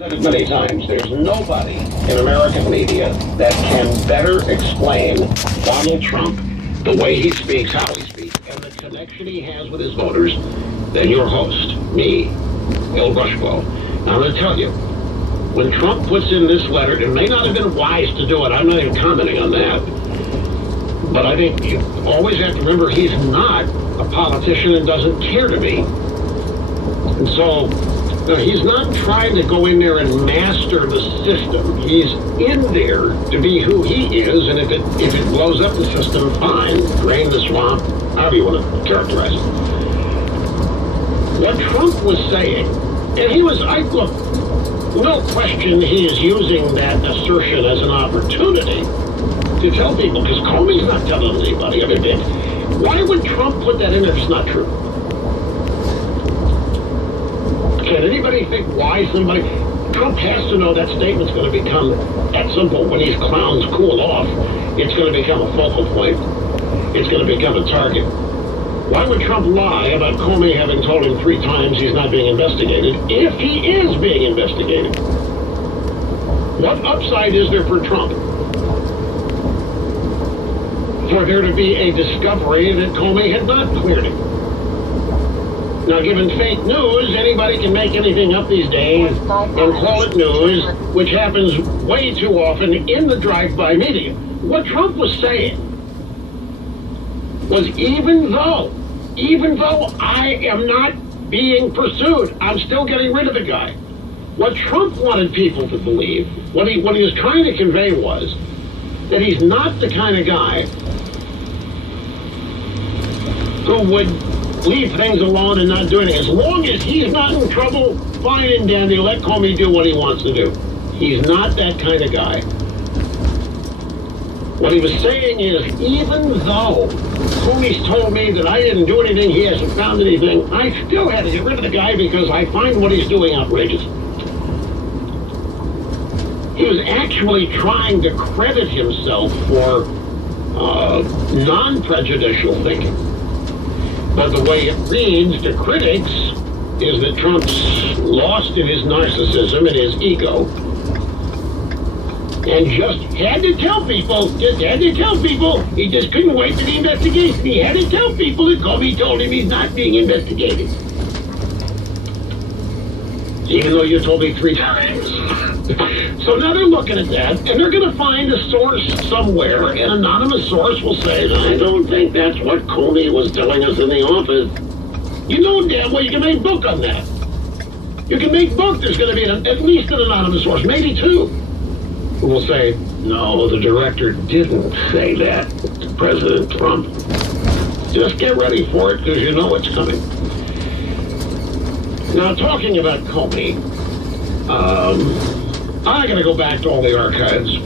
Said it many times, there's nobody in American media that can better explain Donald Trump, the way he speaks, how he speaks, and the connection he has with his voters than your host, me, Bill Rushwell. Now, I'm going to tell you, when Trump puts in this letter, it may not have been wise to do it. I'm not even commenting on that. But I think you always have to remember he's not a politician and doesn't care to be. And so he's not trying to go in there and master the system. He's in there to be who he is, and if it blows up the system, fine. Drain the swamp, however you want to characterize it. What Trump was saying, and look, no question he is using that assertion as an opportunity to tell people, because Comey's not telling anybody. I mean, why would Trump put that in if it's not true? Can anybody think why somebody... Trump has to know that statement's going to become, at some point, when these clowns cool off, it's going to become a focal point. It's going to become a target. Why would Trump lie about Comey having told him 3 times he's not being investigated if he is being investigated? What upside is there for Trump? For there to be a discovery that Comey had not cleared him. Now, given fake news, anybody can make anything up these days and call it news, which happens way too often in the drive-by media. What Trump was saying was, even though I am not being pursued, I'm still getting rid of the guy. What Trump wanted people to believe, what he was trying to convey was that he's not the kind of guy who would leave things alone and not do anything. As long as he's not in trouble, fine and dandy, let Comey do what he wants to do. He's not that kind of guy. What he was saying is, even though Comey's told me that I didn't do anything, he hasn't found anything, I still had to get rid of the guy because I find what he's doing outrageous. He was actually trying to credit himself for non-prejudicial thinking. But the way it reads to critics is that Trump's lost in his narcissism and his ego and just had to tell people, he just couldn't wait for the investigation. He had to tell people that Comey told him he's not being investigated. Even though you told me 3 times. So now they're looking at that, and they're going to find a source somewhere. An anonymous source will say, I don't think that's what Comey was telling us in the office. You know damn well you can make book on that. You can make book. There's going to be at least an anonymous source, maybe 2, who will say, no, the director didn't say that to President Trump. Just get ready for it, because you know it's coming. Now, talking about Comey, I'm going to go back to all the archives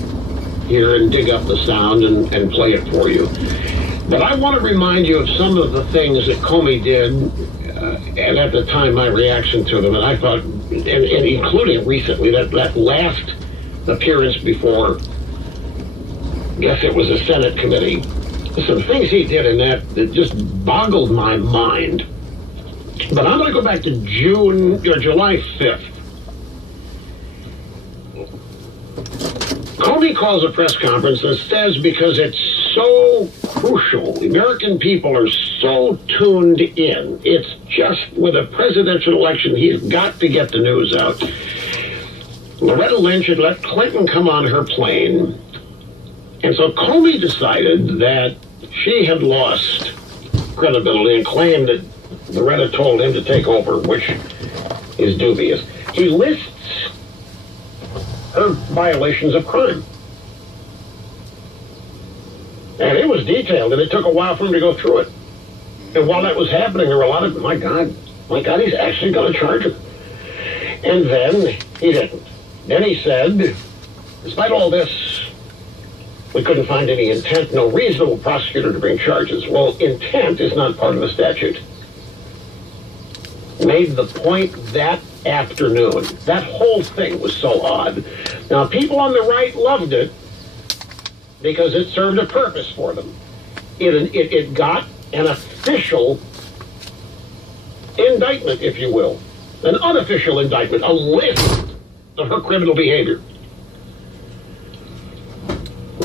here and dig up the sound and play it for you. But I want to remind you of some of the things that Comey did, and at the time my reaction to them, and I thought, and including recently, that last appearance before, I guess it was a Senate committee, some things he did in that just boggled my mind. But I'm going to go back to July 5th. Comey calls a press conference and says, because it's so crucial, the American people are so tuned in, it's just with a presidential election, he's got to get the news out. Loretta Lynch had let Clinton come on her plane, and so Comey decided that she had lost credibility and claimed that Loretta told him to take over, which is dubious. He lists her violations of crime. And it was detailed, and it took a while for him to go through it. And while that was happening, there were a lot of, my God, he's actually going to charge him. And then he didn't. Then he said, despite all this, we couldn't find any intent, no reasonable prosecutor to bring charges. Well, intent is not part of the statute. Made the point that afternoon. That whole thing was so odd. Now, people on the right loved it because it served a purpose for them. It got an official indictment, if you will. An unofficial indictment, a list of her criminal behavior.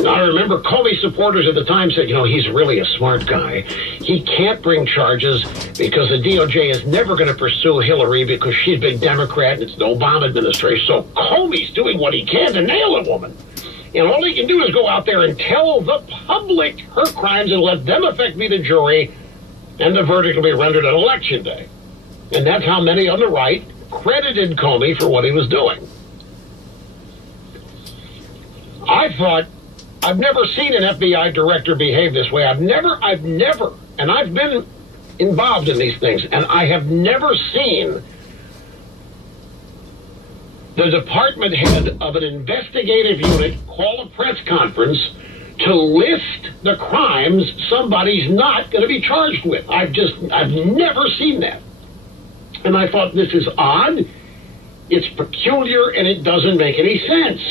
I remember Comey supporters at the time said, he's really a smart guy. He can't bring charges because the DOJ is never going to pursue Hillary because she's a big Democrat and it's the Obama administration. So Comey's doing what he can to nail a woman. And all he can do is go out there and tell the public her crimes and let them affect me, the jury, and the verdict will be rendered on Election Day. And that's how many on the right credited Comey for what he was doing. I thought, I've never seen an FBI director behave this way. I've never, and I've been involved in these things, and I have never seen the department head of an investigative unit call a press conference to list the crimes somebody's not going to be charged with. I've never seen that. And I thought, this is odd, it's peculiar, and it doesn't make any sense.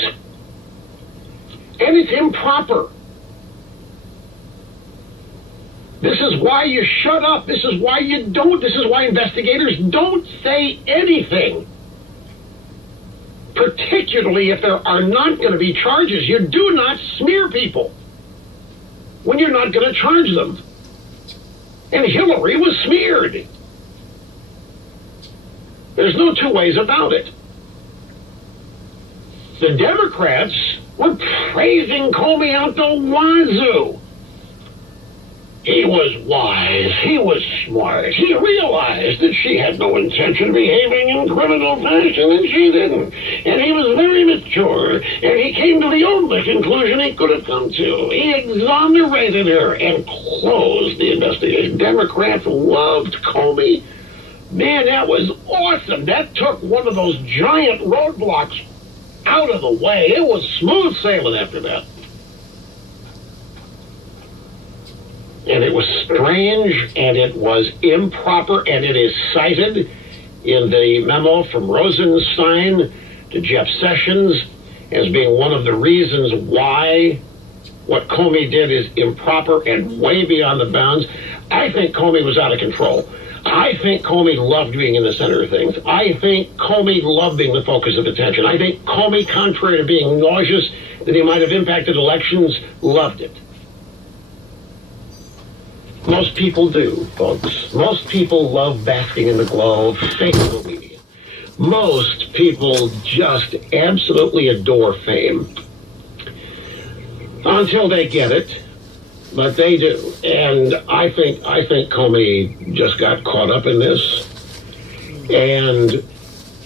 And it's improper. This is why you shut up. This is why you don't. This is why investigators don't say anything. Particularly if there are not going to be charges. You do not smear people when you're not going to charge them. And Hillary was smeared. There's no two ways about it. The Democrats were praising Comey out the wazoo. He was wise. He was smart. He realized that she had no intention of behaving in criminal fashion, and she didn't. And he was very mature, and he came to the only conclusion he could have come to. He exonerated her and closed the investigation. Democrats loved Comey. Man, that was awesome. That took one of those giant roadblocks out of the way. It was smooth sailing after that. And it was strange, and it was improper, and it is cited in the memo from Rosenstein to Jeff Sessions as being one of the reasons why what Comey did is improper and way beyond the bounds. I think Comey was out of control. I think Comey loved being in the center of things. I think Comey loved being the focus of attention. I think Comey, contrary to being nauseous that he might have impacted elections, loved it. Most people do, folks. Most people love basking in the glow of fake media. Most people just absolutely adore fame. Until they get it. But they do. And I think Comey just got caught up in this and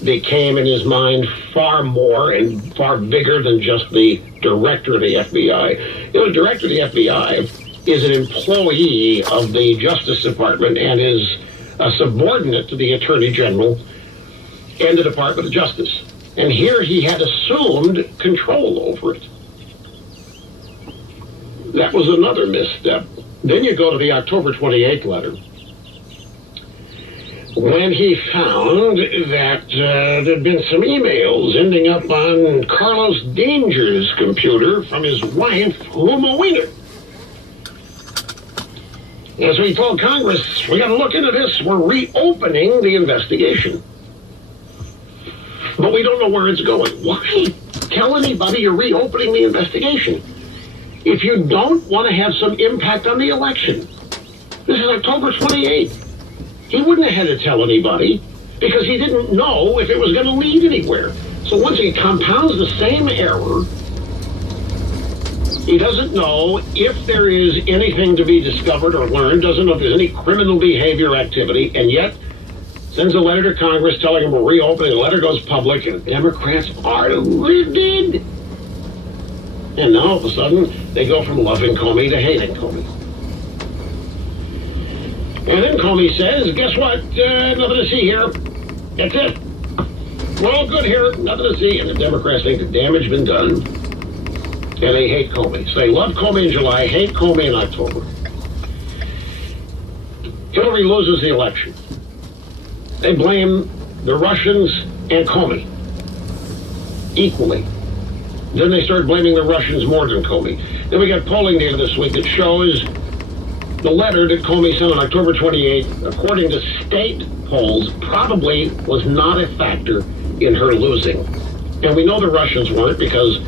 became in his mind far more and far bigger than just the director of the FBI. The director of the FBI is an employee of the Justice Department and is a subordinate to the Attorney General and the Department of Justice. And here he had assumed control over it. That was another misstep. Then you go to the October 28th letter, when he found that there'd been some emails ending up on Carlos Danger's computer from his wife, Uma Weiner. And so he told Congress, we got to look into this. We're reopening the investigation. But we don't know where it's going. Why tell anybody you're reopening the investigation if you don't want to have some impact on the election? This is October 28th. He wouldn't have had to tell anybody because he didn't know if it was going to lead anywhere. So once he compounds the same error, he doesn't know if there is anything to be discovered or learned, doesn't know if there's any criminal behavior activity, and yet sends a letter to Congress telling them we're reopening. The letter goes public, and the Democrats are livid. And now, all of a sudden, they go from loving Comey to hating Comey. And then Comey says, guess what? Nothing to see here. That's it. We're all good here. Nothing to see. And the Democrats think the damage been done. And they hate Comey. So they love Comey in July, hate Comey in October. Hillary loses the election. They blame the Russians and Comey equally. Then they start blaming the Russians more than Comey. Then we got polling data this week that shows the letter that Comey sent on October 28th, according to state polls, probably was not a factor in her losing. And we know the Russians weren't because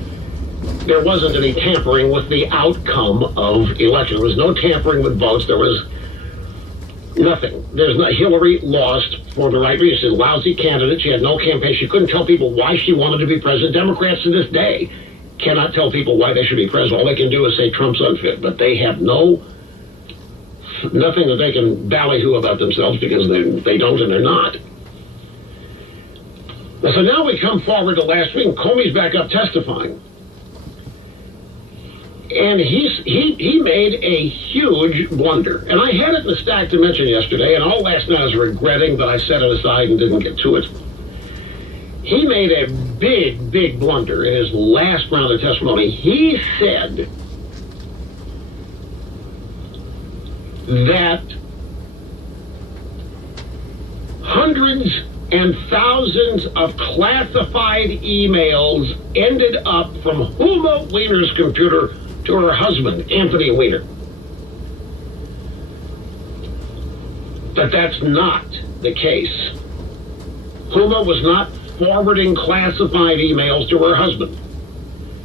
there wasn't any tampering with the outcome of elections. There was no tampering with votes. There was nothing. Hillary lost for the right reason. She's a lousy candidate. She had no campaign. She couldn't tell people why she wanted to be president. Democrats to this day cannot tell people why they should be president. All they can do is say Trump's unfit. But they have nothing that they can ballyhoo about themselves because they don't and they're not. So now we come forward to last week, and Comey's back up testifying. And he made a huge blunder. And I had it in the stack to mention yesterday, and all last night I was regretting that I set it aside and didn't get to it. He made a big, big blunder in his last round of testimony. He said that hundreds and thousands of classified emails ended up from Huma Weiner's computer to her husband, Anthony Weiner. But that's not the case. Huma was not forwarding classified emails to her husband.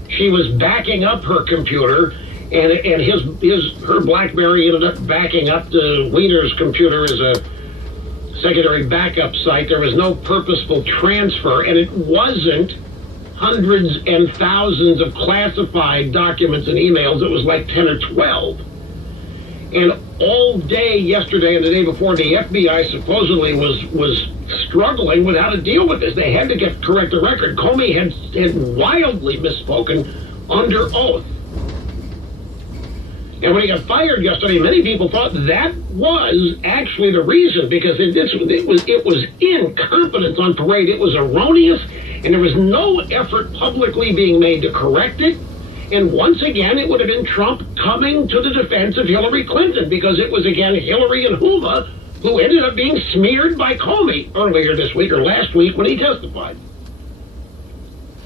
She was backing up her computer, and her BlackBerry ended up backing up to Weiner's computer as a secondary backup site. There was no purposeful transfer, and it wasn't hundreds and thousands of classified documents and emails. It was like 10 or 12. And all day yesterday and the day before, the FBI supposedly was struggling with how to deal with this. They had to correct the record. Comey had wildly misspoken under oath. And when he got fired yesterday, many people thought that was actually the reason, because it was incompetence on parade. It was erroneous, and there was no effort publicly being made to correct it. And once again, it would have been Trump coming to the defense of Hillary Clinton, because it was, again, Hillary and Huma who ended up being smeared by Comey earlier this week or last week when he testified.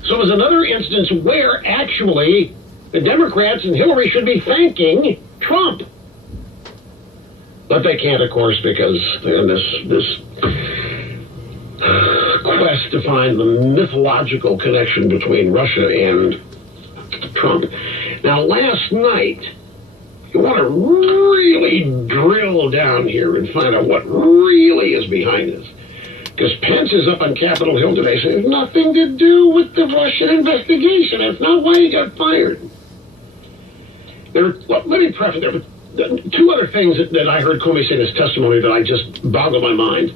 So it was another instance where actually the Democrats and Hillary should be thanking Trump. But they can't, of course, because they're in this quest to find the mythological connection between Russia and Trump. Now, last night, you want to really drill down here and find out what really is behind this. Because Pence is up on Capitol Hill today saying it's nothing to do with the Russian investigation. That's not why he got fired. Let me preface there with two other things that I heard Comey say in his testimony that I just boggled my mind.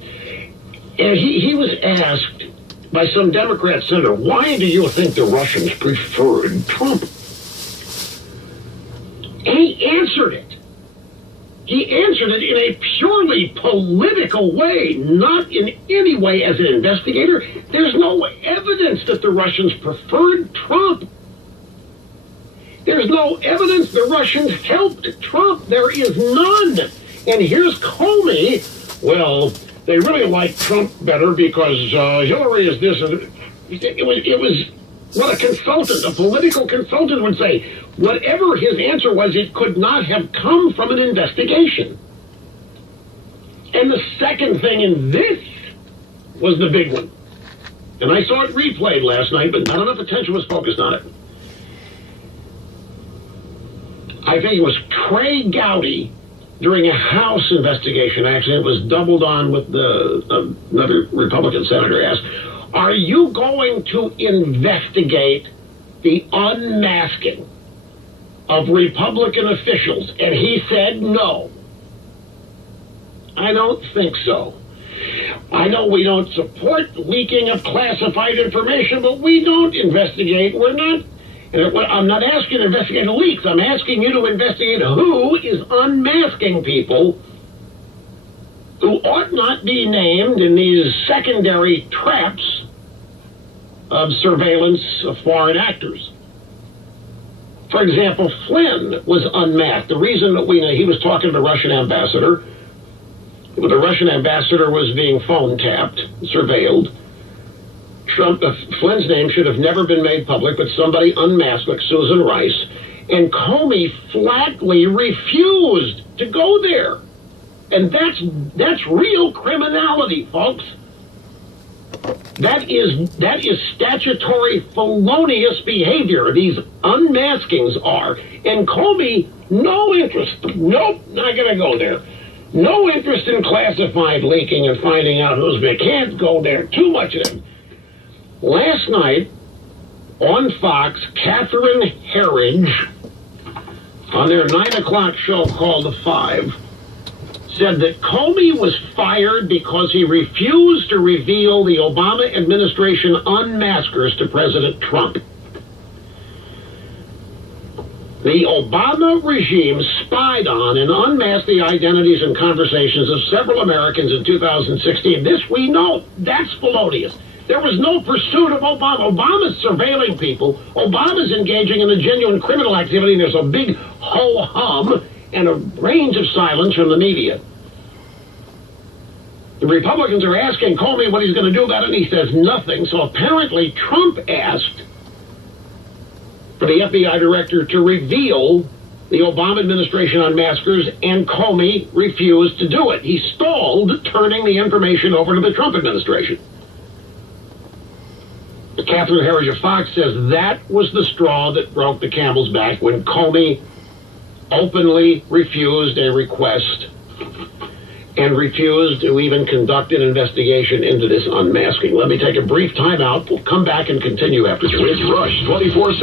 And he was asked by some Democrat senator, why do you think the Russians preferred Trump? And he answered it. He answered it in a purely political way, not in any way as an investigator. There's no evidence that the Russians preferred Trump. There's no evidence the Russians helped Trump. There is none. And here's Comey. Well, they really like Trump better because Hillary is this. And it was what a consultant, a political consultant would say. Whatever his answer was, it could not have come from an investigation. And the second thing in this was the big one. And I saw it replayed last night, but not enough attention was focused on it. I think it was Trey Gowdy during a House investigation. Actually, it was doubled on with another Republican senator asked, are you going to investigate the unmasking of Republican officials? And he said no. I don't think so. I know we don't support leaking of classified information, but we don't investigate. I'm not asking you to investigate leaks. I'm asking you to investigate who is unmasking people who ought not be named in these secondary traps of surveillance of foreign actors. For example, Flynn was unmasked. The reason that he was talking to the Russian ambassador, the Russian ambassador was being phone tapped, surveilled. Flynn's name should have never been made public, but somebody unmasked, like Susan Rice, and Comey flatly refused to go there. And that's real criminality, folks. That is statutory felonious behavior. These unmaskings are. And Comey, no interest. Nope, not going to go there. No interest in classified leaking and finding out who's been. Can't go there. Too much of them. Last night, on Fox, Catherine Herridge, on their 9 o'clock show called The Five, said that Comey was fired because he refused to reveal the Obama administration unmaskers to President Trump. The Obama regime spied on and unmasked the identities and conversations of several Americans in 2016. This we know. That's felonious. There was no pursuit of Obama. Obama's surveilling people. Obama's engaging in a genuine criminal activity, and there's a big ho-hum and a range of silence from the media. The Republicans are asking Comey what he's going to do about it, and he says nothing. So apparently Trump asked for the FBI director to reveal the Obama administration unmaskers, and Comey refused to do it. He stalled turning the information over to the Trump administration. Catherine Herridge of Fox says that was the straw that broke the camel's back when Comey openly refused a request and refused to even conduct an investigation into this unmasking. Let me take a brief time out. We'll come back and continue after this. It's Rush 24/7.